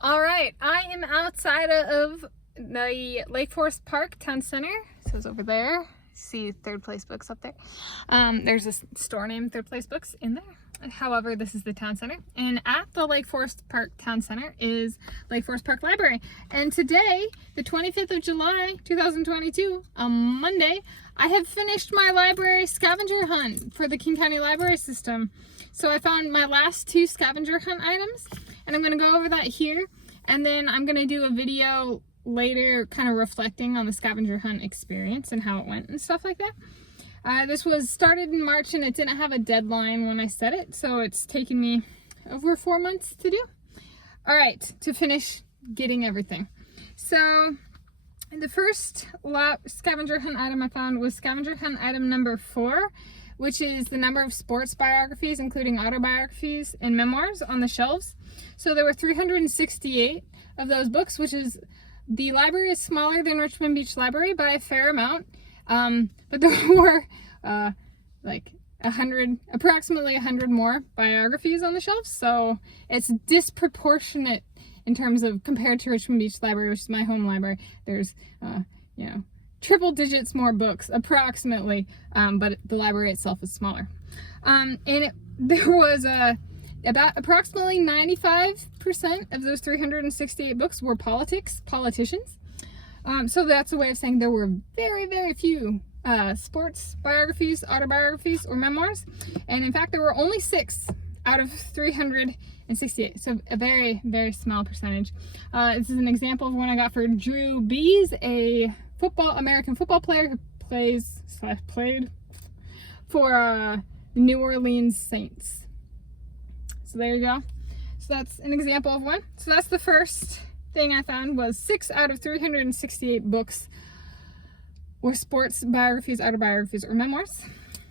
All right, I am outside of the Lake Forest Park Town Center. It says over there. See Third Place Books up there. There's a store named Third Place Books in there. However, this is the town center, and at the Lake Forest Park Town Center is Lake Forest Park Library. And today, the 25th of July 2022, on Monday, I have finished my library scavenger hunt for the King County Library System. So I found my last 2 scavenger hunt items, and I'm going to go over that here, and then I'm going to do a video later kind of reflecting on the scavenger hunt experience and how it went and stuff like that. This was started in March and it didn't have a deadline when I set it, so it's taken me over 4 months to do. All right, to finish getting everything. So the first scavenger hunt item I found was scavenger hunt item number 4, which is the number of sports biographies, including autobiographies and memoirs, on the shelves. So there were 368 of those books, which is, the library is smaller than Richmond Beach Library by a fair amount. But there were like approximately 100 more biographies on the shelves, so it's disproportionate in terms of compared to Richmond Beach Library, which is my home library. There's triple digits more books approximately, but the library itself is smaller. There was about approximately 95% of those 368 books were politicians. So that's a way of saying there were very, very few sports biographies, autobiographies, or memoirs. And in fact, there were only 6 out of 368. So a very, very small percentage. This is an example of one I got for Drew Bees, a American football player who played for the New Orleans Saints. So there you go. So that's an example of one. So that's the first thing I found, was 6 out of 368 books were sports biographies, autobiographies, or memoirs.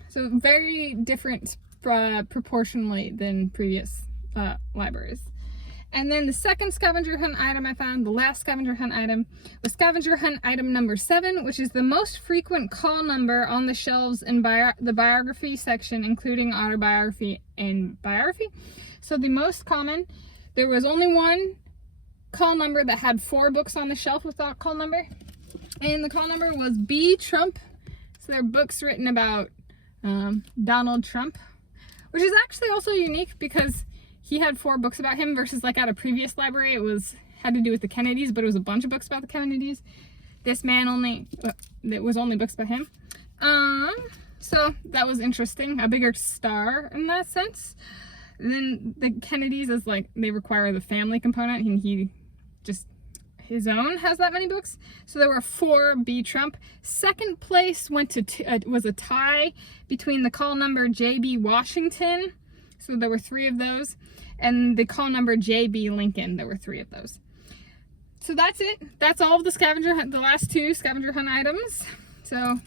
So very different proportionally than previous libraries. And then the second scavenger hunt item I found, the last scavenger hunt item, was scavenger hunt item number 7, which is the most frequent call number on the shelves in the biography section, including autobiography and biography. So the most common, there was only one call number that had 4 books on the shelf with that call number, and the call number was B. Trump. So they're books written about Donald Trump, which is actually also unique because he had 4 books about him versus like at a previous library it had to do with the Kennedys, but it was a bunch of books about the Kennedys. This man it was only books about him. So that was interesting, a bigger star in that sense. And then the Kennedys is like, they require the family component, and he just, his own has that many books. So there were 4 B. Trump. Second place went to was a tie between the call number J.B. Washington. So there were 3 of those. And the call number J.B. Lincoln, there were 3 of those. So that's it. That's all of the scavenger hunt, the last 2 scavenger hunt items. So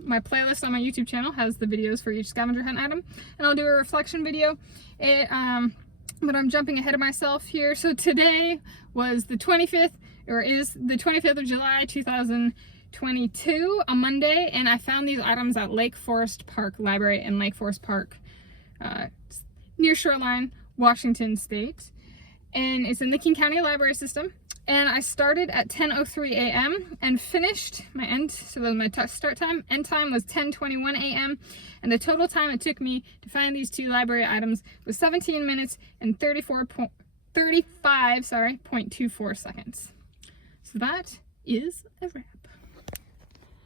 my playlist on my YouTube channel has the videos for each scavenger hunt item, and I'll do a reflection video. But I'm jumping ahead of myself here. So today was the 25th, or is the 25th of July 2022, a Monday, and I found these items at Lake Forest Park Library in Lake Forest Park, near Shoreline, Washington State, and it's in the King County Library System. And I started at 10:03 a.m. and finished my end, so that was my start time. End time was 10:21 a.m. And the total time it took me to find these 2 library items was 17 minutes and 35.24 seconds. So that is a wrap.